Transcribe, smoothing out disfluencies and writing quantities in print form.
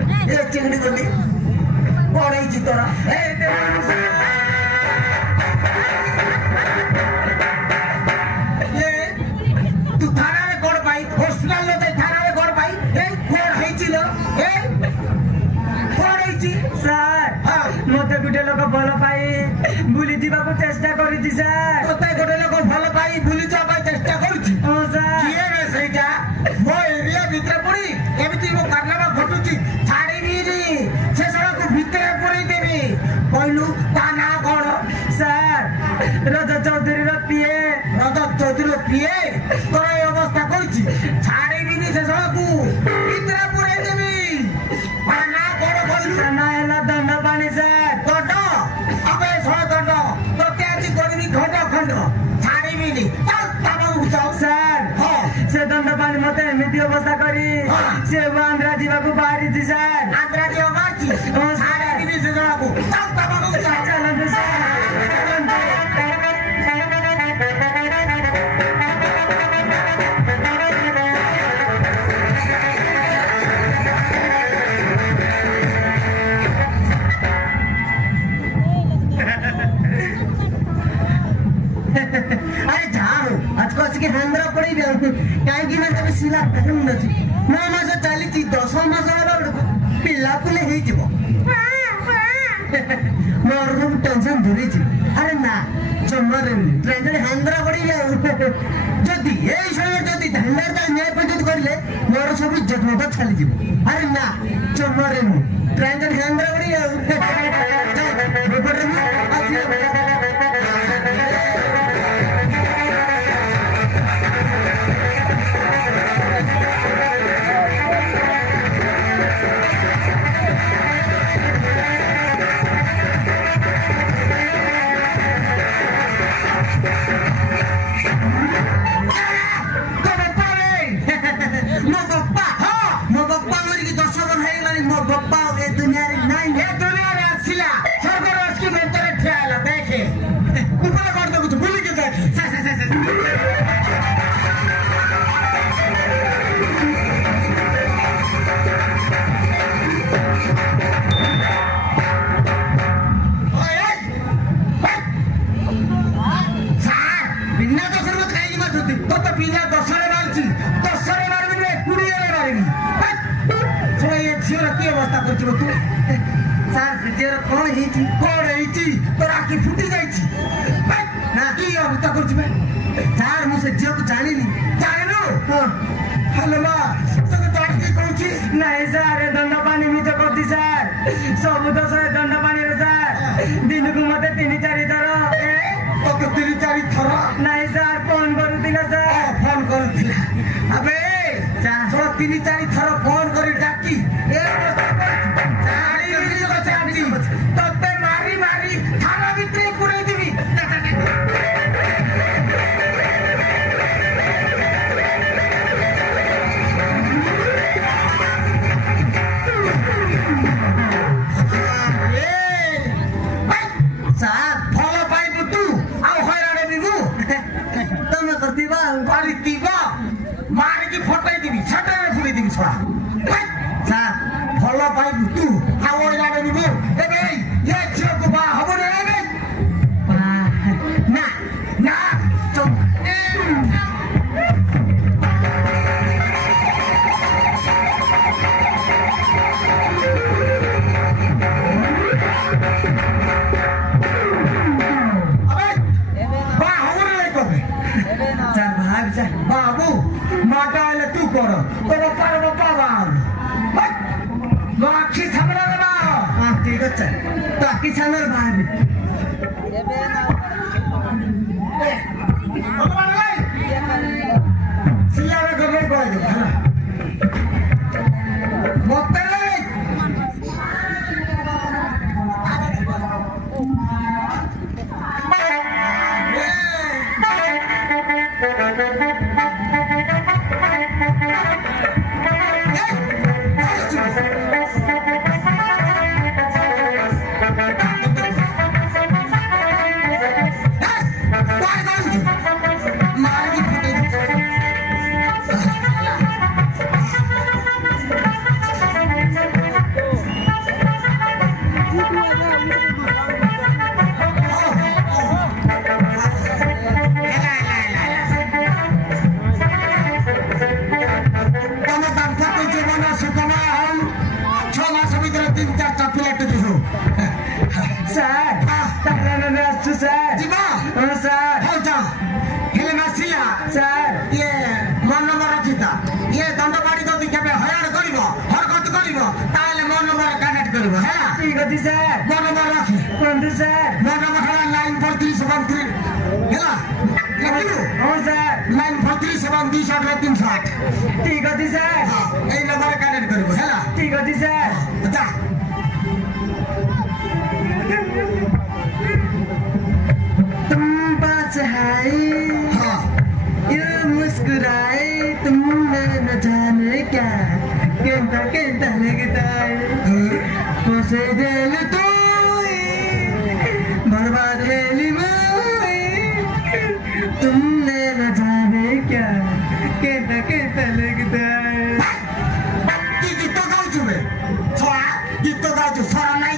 ଏ ଚିଙ୍ଗଡି ଗଲି କଣ ହେଇଛି ତୋର ତୁ ଥାନାରେ କଣ ପାଇଁ ହସ୍ପିଟାଲ ଥାନାରେ କଣ ପାଇଁ କଣ ହେଇଛି ଲୋ କଣ ହେଇଛି ସାର୍ ମତେ ଗୋଟେ ଲୋକ ଭଲ ପାଇ ବୁଲି ଯିବାକୁ ଚେଷ୍ଟା କରିଛି ସାର୍। ତତେ ଗୋଟେ ଲୋକ ଭଲ ପାଇ ବୁଲି ଯିବା ପାଇଁ ଚେଷ୍ଟା କରୁଛି ହଁ ସାର୍। କିଏ ବେ ସେଇଟା ମୋ ଏରିଆ ଭିତରେ ପଡି ଏମିତି ମୋ କାରନାମା ଘଟୁଛି ଛାଡ଼ିବିନି ସେ ସଡ଼କୁ ଭିତରେ ପୁରେଇ ଦେବି କହିଲୁ ତା ନାଁ କଣ ସାର୍ ରଜ ଚୌଧୁରୀର ପିଏ। ରଜ ଚୌଧୁରୀର ପିଏ ତୋର ଏ ଅବସ୍ଥା କରୁଛି ଛାଡ଼ିବିନି ସେ ସଡ଼କୁ ଭିତରେ ପୁରେଇ ଦେବି ତା ନାଁ କଣ କହିଲୁ ତା ନାଁ ହେଲା ଦଣ୍ଡପାଣି ସାର୍। ଦଣ୍ଡ ଆବେ ଶଳ ଦଣ୍ଡ ତତେ ଆଜି କରିବି ଖଣ୍ଡ ଖଣ୍ଡ ଛାଡ଼ିବିନି ଚାଲ ତା ପାଖକୁ ଯାଉ ସାର୍ ସେ ଦଣ୍ଡପାଣି ମତେ ଏମିତି ଅବସ୍ଥା କରି ସେ ଆନ୍ଧ୍ରା ଯିବାକୁ ବାହାରିଛି ସାର୍। ଆନ୍ଧ୍ରା ଯିବ ବାହାରିଛି ଛାଡ଼ିବିନି ସେ ସଡ଼କୁ ଚାଲ ତା ପାଖକୁ ଯାଉ ଚାଲନ୍ତୁ ସାର୍। अरे जाओ आज को के हांद्रा पड़ी जाओ काहे ना तबे सिला पकड़ न छी 9 मास चली 10 मास पिला पुले हे जीवो मोर रूम टेंशन धरी छी अरे ना जमर ट्रेंजर हांद्रा पड़ी जाओ जदी ए समय जदी धंडार का न्याय पंचायत करले मोर सब इज्जत मत छाली जीवो अरे ना जमर ट्रेंजर हांद्रा पड़ी जाओ কাটতে দিছো স্যার টাকা নেমে আসছো স্যার দিবা স্যার হলতা হেলে মাসিলা স্যার ইয়ে মন নম্বর চিতা ইয়ে দণ্ডবাড়ি যদি কেবে হয়রান করিব হরকত করিব তাহলে মন নম্বর কানেক্ট করিব হ্যাঁ ঠিক আছে স্যার মন নম্বর রাখি বন্ধু স্যার মন নম্বর হলো লাইন 33 এবং 3 হেলা লেখিলো স্যার লাইন 33 এবং 260 ঠিক আছে স্যার এই নম্বরে কানেক্ট করিব হেলা ঠিক আছে স্যার যা तुम पास है हाँ ये मुस्कुराए तुमने न जाने क्या कहता कहता लगता है पोसे दिल तो बर्बाद है लिबाए तुमने न जाने क्या कहता कहता लगता है কি গীত গাইছু বে ছড়া গীত গাইছু ছড়া নাই